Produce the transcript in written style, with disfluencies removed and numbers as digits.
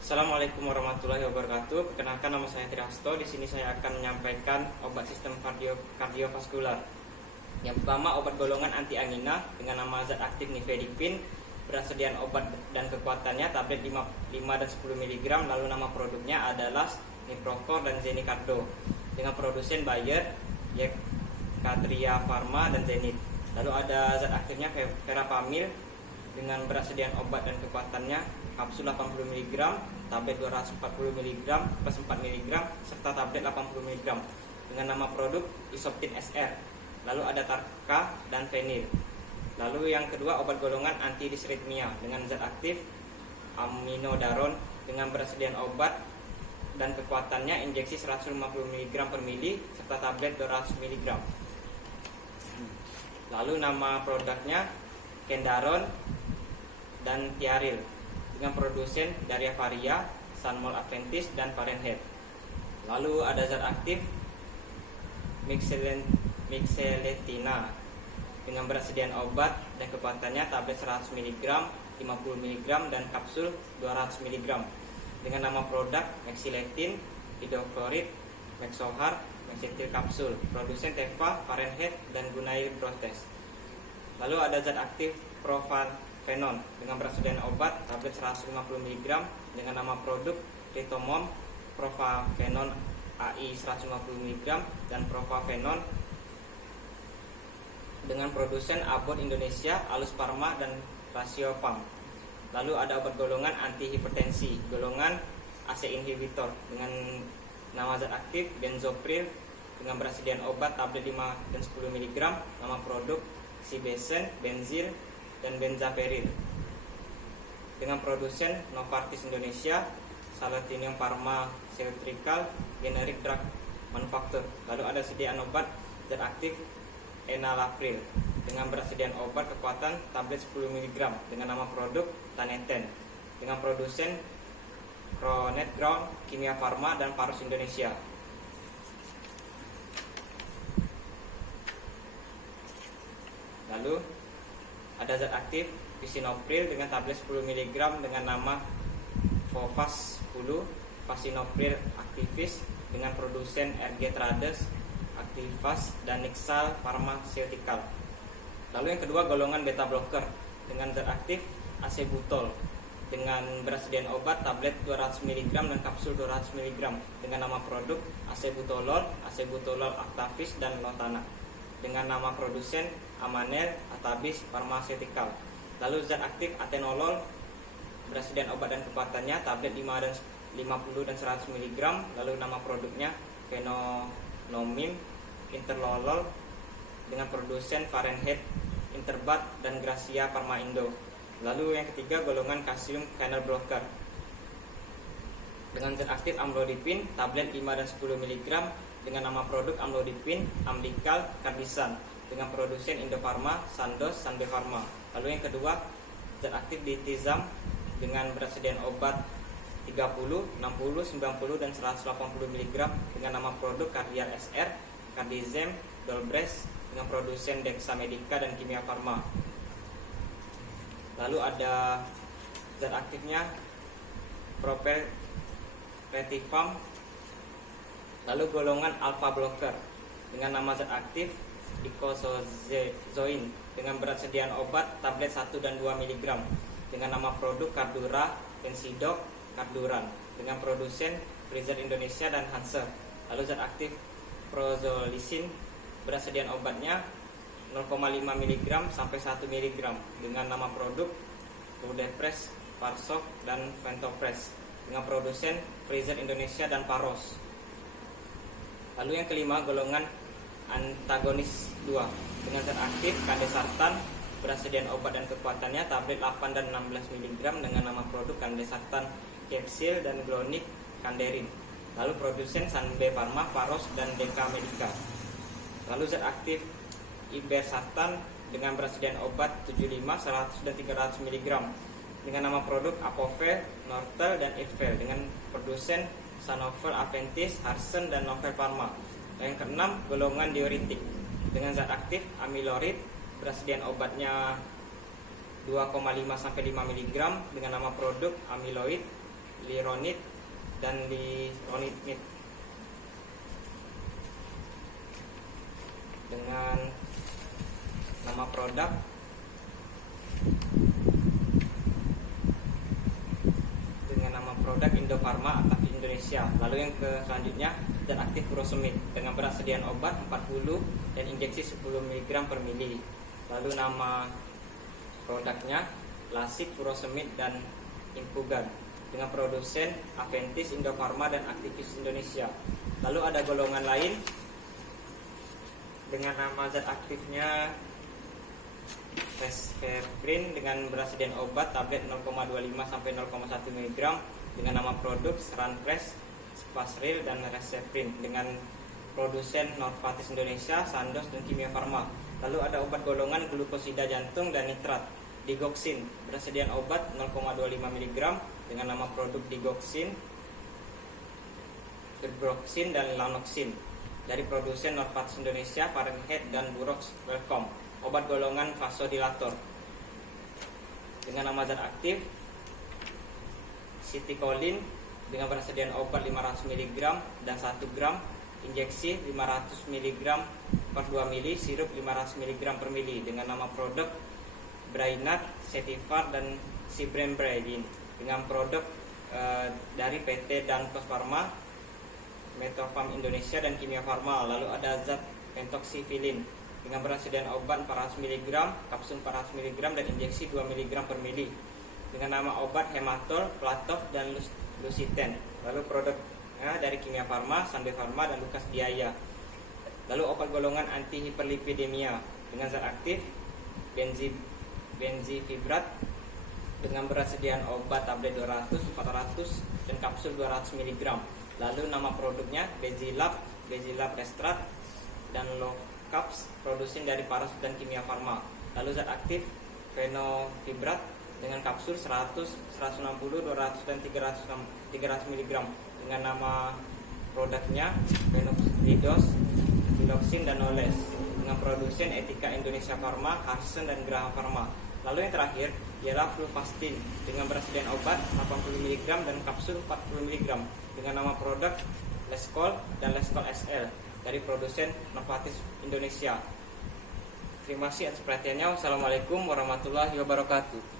Assalamualaikum warahmatullahi wabarakatuh. Perkenalkan, nama saya Tirasto. Di sini saya akan menyampaikan obat sistem kardiovaskular. Yang pertama, obat golongan anti angina dengan nama zat aktif nifedipin. Persediaan obat dan kekuatannya tablet 5 dan 10 mg. Lalu nama produknya adalah Niprocor dan Zenicardo. Dengan produsen Bayer, Katria Pharma dan Zenith. Lalu ada zat aktifnya Verapamil dengan persediaan obat dan kekuatannya kapsul 80 mg, tablet 240 mg plus 4 mg serta tablet 80 mg dengan nama produk Isoptin SR. Lalu ada Tarka dan Fenil. Lalu yang kedua, obat golongan anti disritmia dengan zat aktif Aminodaron dengan persediaan obat dan kekuatannya injeksi 150 mg per mili serta tablet 200 mg. Lalu nama produknya Kendaron dan Tiaril dengan produsen dari Avaria, Sanmol Adventis dan Fahrenheit. Lalu ada zat aktif Mixeletina dengan persediaan obat dan kekuatannya tablet 100 mg, 50 mg dan kapsul 200 mg dengan nama produk Mexiletin, Hidroklorid, Mexohar, Mexetil kapsul, produsen Teva, Fahrenheit dan Gunair Brotes. Lalu ada zat aktif Profenon dengan persediaan obat tablet 150 mg dengan nama produk Ritomom, Profenon AI 150 mg dan Profenon dengan produsen Abbott Indonesia, Alus Pharma dan Rasiopharm. Lalu ada obat golongan anti hipertensi, golongan ACE inhibitor dengan nama zat aktif Benzopril dengan persediaan obat tablet 5 dan 10 mg, nama produk Sibesen, Benzil dan Benzaperil dengan produsen Novartis Indonesia, Saltinium Pharmaceutical, Generic Drug Manufacturer. Lalu ada sediaan obat zat aktif Enalapril dengan persediaan obat kekuatan tablet 10 mg dengan nama produk Taneten dengan produsen Cronet Ground, Kimia Farma dan Parus Indonesia. Lalu ada zat aktif Visinopril dengan tablet 10 mg dengan nama Fovas 10, Vasinopril Activis dengan produsen RG Trades, Activas dan Nixal Pharmaceutical. Lalu yang kedua, golongan beta blocker dengan zat aktif Acebutol dengan persediaan obat tablet 200 mg dan kapsul 200 mg dengan nama produk Acebutolol, Acebutolol Actavis dan Lotana dengan nama produsen Amanel Atabis Pharmaceutical. Lalu zat aktif Atenolol persediaan obat dan kekuatannya tablet 5 dan 50 dan 100 mg. Lalu nama produknya Phenonomim Interlolol dengan produsen Fahrenheit, Interbat dan Gracia Pharma Indo. Lalu yang ketiga, golongan kalsium channel blocker dengan zat aktif Amlodipin tablet 5 dan 10 mg dengan nama produk Amlodipin Amlical Cardisan dengan produsen Indofarma, Sandoz, Sanbe Pharma. Lalu yang kedua, zat aktif Ditizam dengan persediaan obat 30, 60, 90 dan 180 mg dengan nama produk Cardiar SR, Cardizem, Dolbres dengan produsen Dexa Medica dan Kimia Farma. Lalu ada zat aktifnya Propelretifam. Lalu golongan alpha blocker dengan nama zat aktif Icozoin dengan persediaan obat tablet 1 dan 2 mg dengan nama produk Cardura, Pensidoc, Carduran dengan produsen Pfizer Indonesia dan Hansa. Lalu zat aktif Prozolisin persediaan obatnya 0,5 mg sampai 1 mg dengan nama produk Ludepres, Parsok dan Ventopres dengan produsen Pfizer Indonesia dan Paros. Lalu yang kelima, golongan antagonis 2 dengan zat aktif Kandesartan persediaan obat dan kekuatannya tablet 8 dan 16 mg dengan nama produk Kandesartan Capsil dan Glonic Kanderin. Lalu produsen Sanbe Pharma, Paros dan Deca Medica. Lalu zat aktif Ibersartan dengan persediaan obat 75, 100 dan 300 mg dengan nama produk Apovel, Nortel dan Irvel dengan produsen Sanovel Aventis, Harsen dan Novel Pharma. Yang keenam, golongan diuretik dengan zat aktif Amilorid persediaan obatnya 2,5 sampai 5 mg dengan nama produk Amiloid lironid, dan lironidmid. Dengan nama produk Indofarma Atavi Indonesia. Lalu yang selanjutnya zat aktif furosemid dengan berat sediaan obat 40 dan injeksi 10 mg per mili. Lalu nama produknya Lasik, furosemid, dan Impugan dengan produsen Aventis, Indofarma, dan Aktivis Indonesia. Lalu ada golongan lain dengan nama zat aktifnya Resveprin dengan berat sediaan obat tablet 0,25 sampai 0,1 mg dengan nama produk Seranpres, Spasril, dan Resveprin dengan produsen Novartis Indonesia, Sandoz, dan Kimia Farma. Lalu ada obat golongan glukosida jantung dan nitrat Digoxin berat sediaan obat 0,25 mg dengan nama produk Digoxin, Fibroxin, dan Lanoxin dari produsen Novartis Indonesia, Fahrenheit, dan Burox Welcome. Obat golongan vasodilator dengan nama zat aktif Citicoline dengan berat sediaan obat 500 mg dan 1 gram, injeksi 500 mg per 2 mili, sirup 500 mg per mili dengan nama produk Brainat, Setivar, dan Cibrembradin dengan produk dari PT Danfoss Pharma, Metofarm Indonesia, dan Kimia Farma. Lalu ada zat pentoxifilin dengan berat sediaan obat 400 mg, kapsul 400 mg, dan injeksi 2 mg per mili dengan nama obat Hematol, Platov, dan Lusiten. Lalu produknya dari Kimia Farma, Sanbe Farma, dan Lukas Biaya. Lalu obat golongan anti hiperlipidemia dengan zat aktif benzifibrat dengan berat sediaan obat tablet 200, 400, dan kapsul 200 mg. Lalu nama produknya Bezilab, Bezilab Restrat, dan Locaps, produsen dari Paros dan Kimia Farma. Lalu zat aktif Fenofibrat dengan kapsul 100, 160, 200, dan 300 mg dengan nama produknya Fenoxidose, Filoxin, dan Noles dengan produsen Etika Indonesia Farma, Harsen, dan Graha Farma. Lalu yang terakhir ialah Fluvastatin dengan berat sediaan obat 80 mg dan kapsul 40 mg dengan nama produk Leskol dan Leskol SL dari produsen Novartis Indonesia. Terima kasih atas perhatiannya. Wassalamualaikum warahmatullahi wabarakatuh.